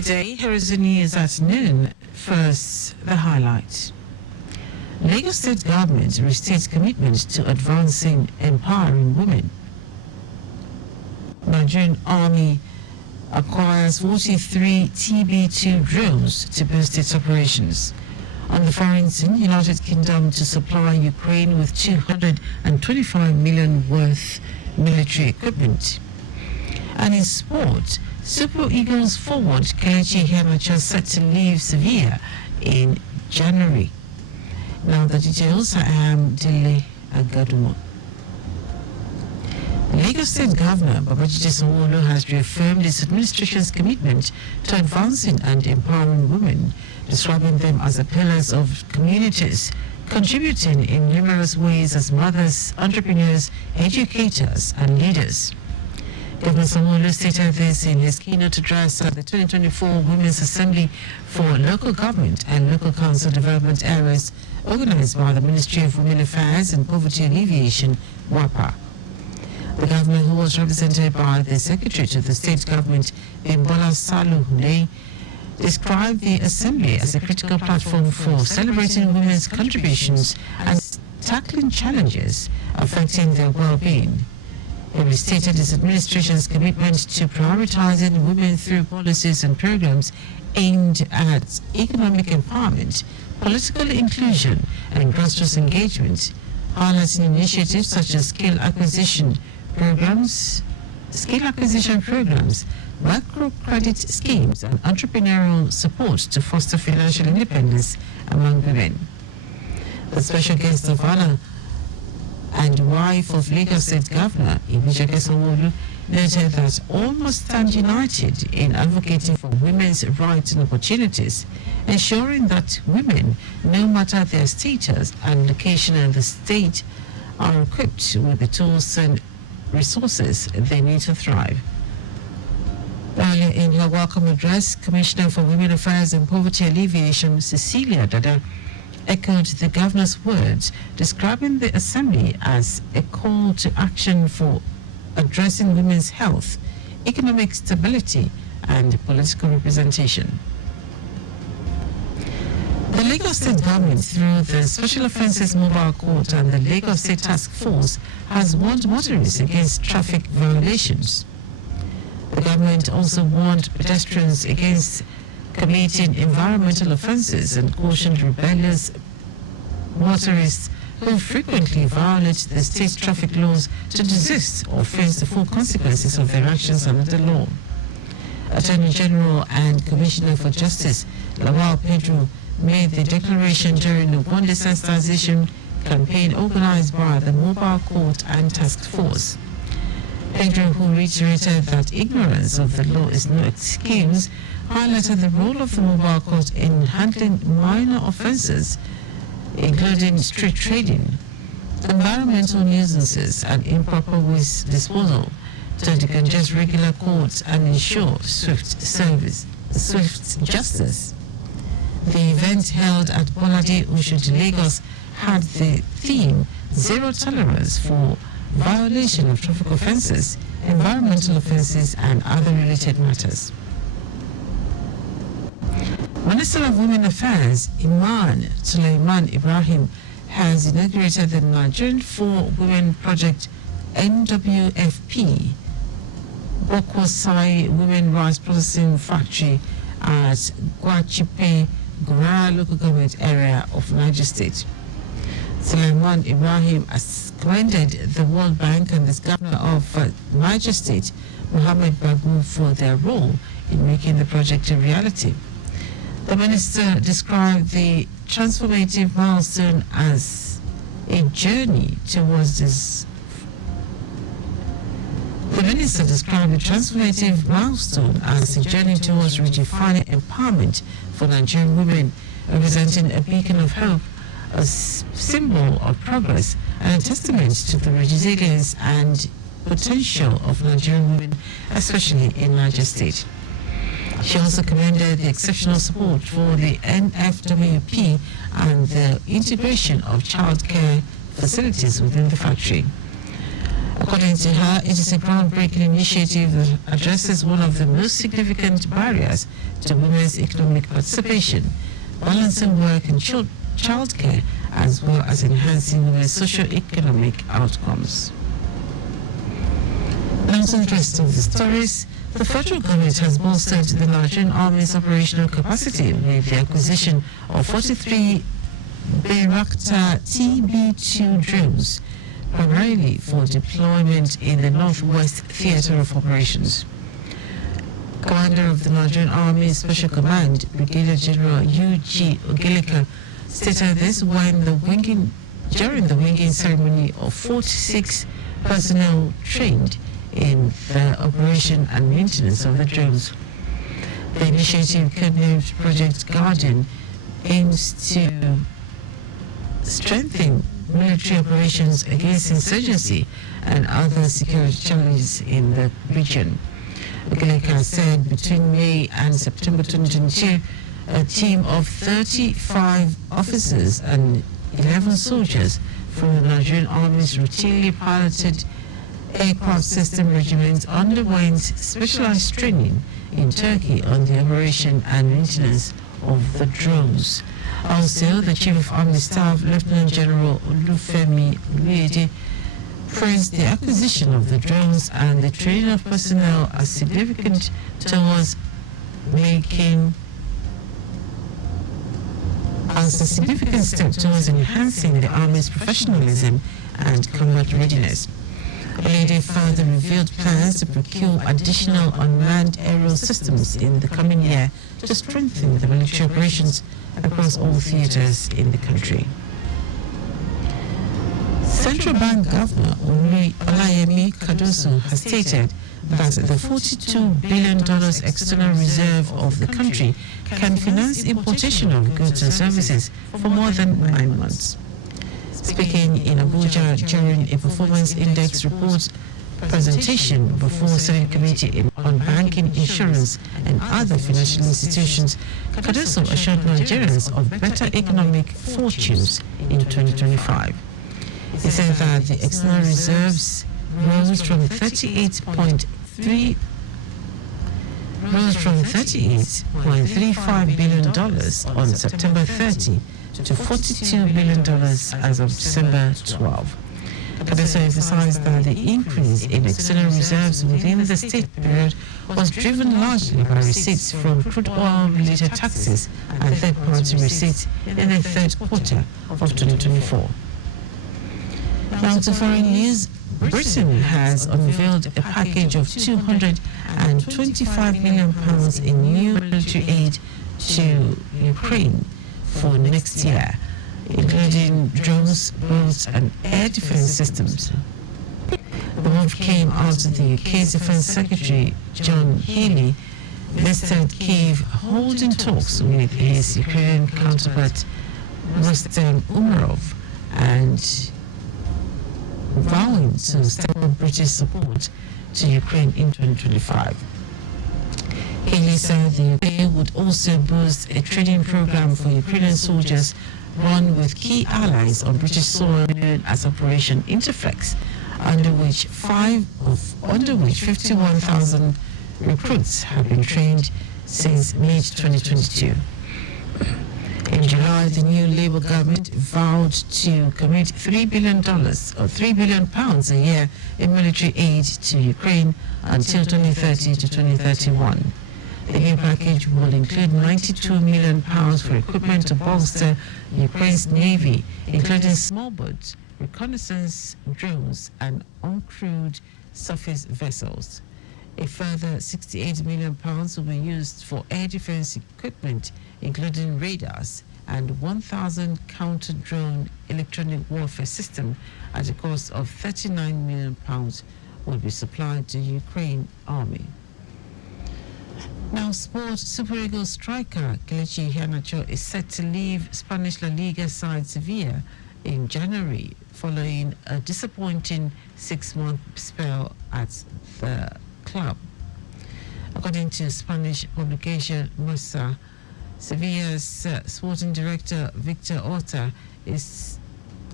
Good day, here is the news at noon. First, the highlights. Lagos State Government restates commitment to advancing empowering women. Nigerian Army acquires 43 TB2 drones to boost its operations. On the foreign scene, United Kingdom to supply Ukraine with 225 million worth military equipment. And in sport, Super Eagles forward Kelechi Iheanacho set to leave Sevilla in January. Now the details. I am Dele Agadumo. Lagos State Governor Babajide Sanwo-Olu has reaffirmed his administration's commitment to advancing and empowering women, describing them as the pillars of communities, contributing in numerous ways as mothers, entrepreneurs, educators, and leaders. Governor Sanwo-Olu stated this in his keynote address at the 2024 Women's Assembly for Local Government and Local Council Development Areas, organized by the Ministry of Women Affairs and Poverty Alleviation, WAPA. The governor, who was represented by the Secretary to the State Government, Bimbola Salu, described the Assembly as a critical platform for celebrating women's contributions and tackling challenges affecting their well-being. He restated his administration's commitment to prioritizing women through policies and programs aimed at economic empowerment, political inclusion, and grassroots engagement, highlighting initiatives such as skill acquisition programs, microcredit schemes, and entrepreneurial support to foster financial independence among women. The special guest of honor and wife of Lagos State Governor Babajide Sanwo-Olu noted that all must stand united in advocating for women's rights and opportunities, ensuring that women, no matter their status and location in the state, are equipped with the tools and resources they need to thrive. Earlier in her welcome address, Commissioner for Women Affairs and Poverty Alleviation, Cecilia Dada, echoed the governor's words, describing the Assembly as a call to action for addressing women's health, economic stability, and political representation. The Lagos State Government, through the Special Offences Mobile Court and the Lagos State Task Force, has warned motorists against traffic violations. The government also warned pedestrians against committing environmental offences and cautioned rebellious motorists who frequently violate the state's traffic laws to desist or face the full consequences of their actions under the law. Attorney General and Commissioner for Justice Lawal Pedro made the declaration during the one desensitization campaign organized by the Mobile Court and Task Force. Pedro, who reiterated that ignorance of the law is no excuse, highlighted the role of the Mobile Court in handling minor offences, including street trading, environmental nuisances, and improper waste disposal, to decongest regular courts and ensure swift justice. The event held at Bolade Oshodi, Lagos, had the theme Zero Tolerance for Violation of Traffic Offences, Environmental Offences, and Other Related Matters. Minister of Women Affairs, Iman Suleiman Ibrahim, has inaugurated the Nigerian For Women Project NWFP Bokwasai Women Rice Processing Factory at Gwachipe, Gurara local government area of Niger State. Suleiman Ibrahim has commended the World Bank and the governor of Niger State, Mohammed Bagu, for their role in making the project a reality. The minister described the transformative milestone as a journey towards this. The minister described the transformative milestone as a journey towards redefining empowerment for Nigerian women, representing a beacon of hope, a symbol of progress, and a testament to the resilience and potential of Nigerian women, especially in Niger State. She also commended the exceptional support for the NFWP and the integration of childcare facilities within the factory. According to her, it is a groundbreaking initiative that addresses one of the most significant barriers to women's economic participation, balancing work and childcare, as well as enhancing women's socio-economic outcomes. Now to the rest of the stories. The federal government has bolstered the Nigerian Army's operational capacity with the acquisition of 43 Bayraktar TB2 drones, primarily for deployment in the Northwest Theatre of Operations. Commander of the Nigerian Army Special Command, Brigadier General U.G. Ogeleka, stated this when during the winging ceremony of 46 personnel trained in the operation and maintenance of the drones. The initiative, codenamed Project Guardian, aims to strengthen military operations against insurgency and other security challenges in the region. Ogeleka said between May and September 2022, a team of 35 officers and 11 soldiers from the Nigerian Army's routinely piloted aircraft system regiments underwent specialized training in Turkey on the operation and maintenance of the drones. Also, the Chief of Army Staff, Lieutenant General Olufemi Oluyede, praised the acquisition of the drones and the training of personnel as significant towards as a significant step towards enhancing the Army's professionalism and combat readiness. Oluyede further revealed plans to procure additional unmanned aerial systems in the coming year to strengthen the military operations across all theatres in the country. Central Bank Governor Olayemi Cardoso has stated that the $42 billion external reserve of the country can finance importation of goods and services for more than 9 months. Speaking in Abuja during a performance index report presentation before Senate Committee on Banking, Insurance and Other Financial Institutions, Cardoso assured Nigerians of better economic fortunes in 2025. He said that the external reserves rose from $38.35 billion on September 30 to $42 billion as of December 12. Cardoso emphasized that the increase in external reserves within the state period was driven largely by receipts from crude oil-related taxes and third-party receipts in the third quarter of 2024. Now to foreign news. Britain has unveiled a package of £225 million in new military aid to Ukraine for next year, including drones, boats and air defense systems. The move came after the UK's Defense Secretary John Healey visited Kyiv, holding talks with his Ukrainian counterpart Rustem Umerov and vowing to step up British support to Ukraine in 2025. Haley said the UK would also boost a training program for Ukrainian soldiers run with key allies on British soil known as Operation Interflex, under which 51,000 recruits have been trained since mid-2022. In July, the new Labour government vowed to commit $3 billion or £3 billion a year in military aid to Ukraine until 2030 to 2031. The new package will include £92 million for equipment to bolster Ukraine's navy, including small boats, reconnaissance drones, and uncrewed surface vessels. A further £68 million will be used for air defense equipment, including radars, and 1,000 counter-drone electronic warfare system at a cost of £39 million will be supplied to Ukraine Army. Now, sports. Super Eagles striker Kelechi Iheanacho is set to leave Spanish La Liga side Sevilla in January following a disappointing 6-month spell at the club. According to Spanish publication Marca, Sevilla's sporting director Victor Orta is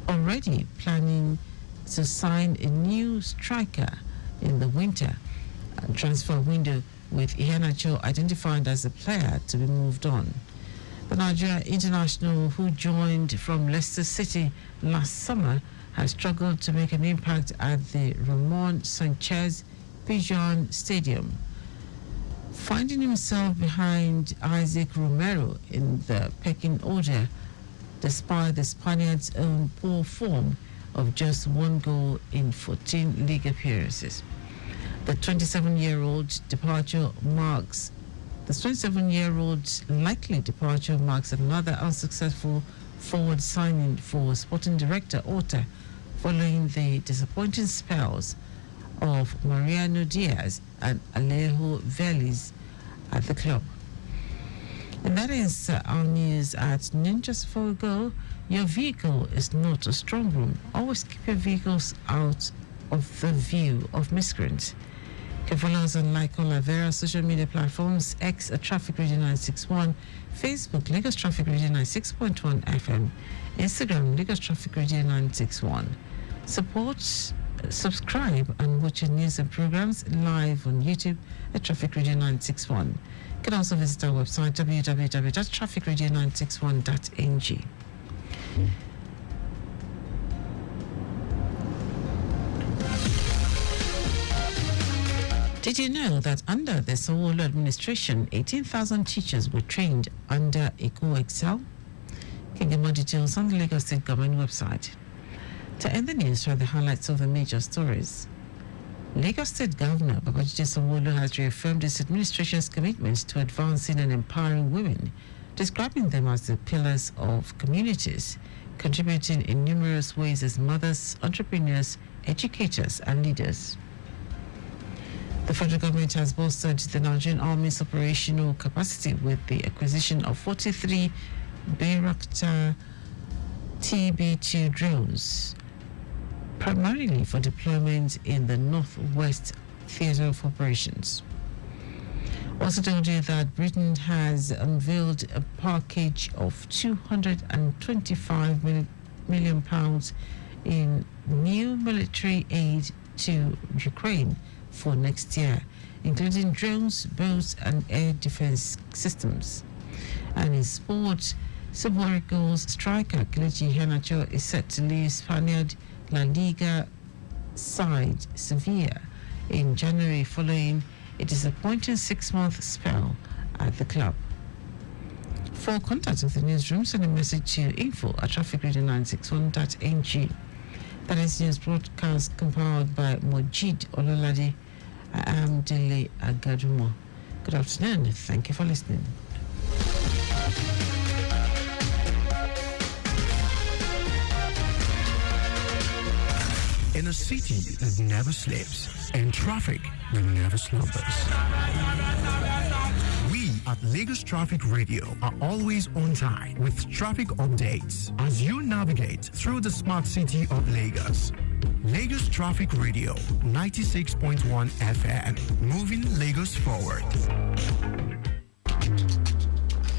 already planning to sign a new striker in the winter transfer window, with Iheanacho identified as a player to be moved on. The Nigeria international, who joined from Leicester City last summer, has struggled to make an impact at the Ramon Sanchez Pizjuan Stadium, finding himself behind Isaac Romero in the pecking order, despite the Spaniards' own poor form of just one goal in 14 league appearances. The 27-year-old's likely departure marks another unsuccessful forward signing for sporting director Orta, following the disappointing spells of Mariano Diaz and Alejo Vélez at the club. And that is our news at Ninjas for Go. Your vehicle is not a strong room. Always keep your vehicles out of the view of miscreants. You can follow us on like all our various social media platforms: X at Traffic Radio 961, Facebook Lagos Traffic Radio 96.1 FM, Instagram Lagos Traffic Radio 961. Subscribe and watch your news and programs live on YouTube at Traffic Radio 961. You can also visit our website www.trafficradio961.ng. Did you know that under the Sowolu administration, 18,000 teachers were trained under Eco Excel? You can get more details on the Lagos State Government website. To end the news, are the highlights of the major stories. Lagos State Governor Babajide Sanwo-Olu has reaffirmed his administration's commitment to advancing and empowering women, describing them as the pillars of communities, contributing in numerous ways as mothers, entrepreneurs, educators, and leaders. The federal government has bolstered the Nigerian Army's operational capacity with the acquisition of 43 Bayraktar TB2 drones, primarily for deployment in the Northwest Theatre of Operations. Also told you that Britain has unveiled a package of £225 million in new military aid to Ukraine for next year, including drones, boats, and air defense systems. And in sport, Super Eagles striker Kelechi Iheanacho is set to leave Spaniard La Liga side Sevilla in January following a disappointing 6-month spell at the club. For contact with the newsroom, send a message to info@trafficradio961.ng. That is news broadcast compiled by Mojid Ololade. I am Dele Agadumo. Good afternoon. Thank you for listening. In a city that never sleeps and traffic that never slumbers, we at Lagos Traffic Radio are always on time with traffic updates as you navigate through the smart city of Lagos. Lagos Traffic Radio 96.1 FM, moving Lagos forward.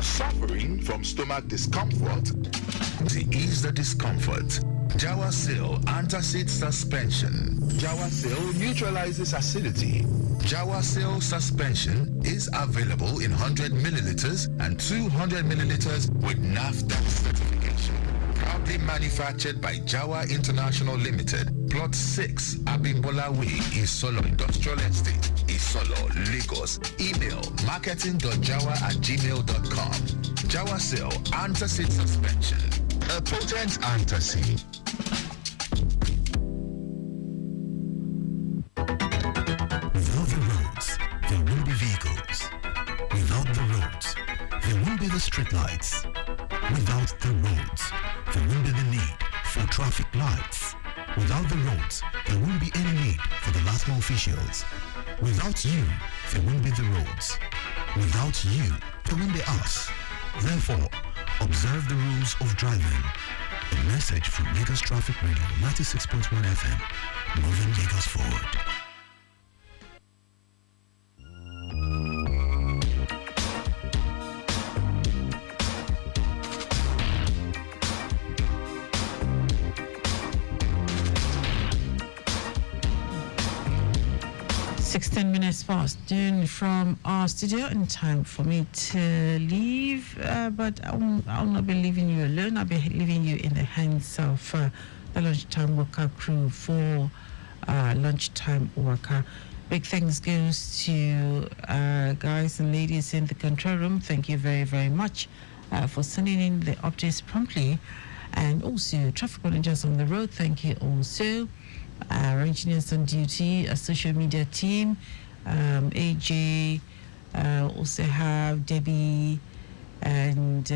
Suffering from stomach discomfort? To ease the discomfort, Jawasil Antacid Suspension. Jawasil neutralizes acidity. Jawasil Suspension is available in 100 milliliters and 200 milliliters with NAFDAC certification. Proudly manufactured by Jawa International Limited, Plot 6, Abimbola Way, Isolo Industrial Estate, Isolo, Lagos. Email marketing.jawa@gmail.com. Jawasil Antacid Suspension, a potent antacid. Without the roads, there won't be vehicles. Without the roads, there won't be the streetlights. Without the roads, there won't be the need for traffic lights. Without the roads, there won't be any need for the LASMA officials. Without you, there won't be the roads. Without you, there won't be us. Therefore, observe the rules of driving. A message from Lagos Traffic Radio 96.1 FM, moving Lagos forward. 16 minutes past noon from our studio, and time for me to leave. But I'll not be leaving you alone. I'll be leaving you in the hands of the lunchtime worker crew for lunchtime worker. Big thanks goes to guys and ladies in the control room. Thank you very, very much for sending in the updates promptly. And also traffic managers on the road. Thank you also. Our engineers on duty, a social media team, AJ, also have Debbie and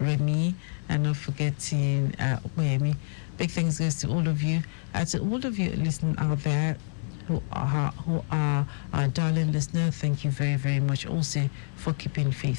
Remy, and not forgetting Oyemi. Big thanks goes to all of you. To all of you listening out there who are our darling listener, thank you very, very much also for keeping faith.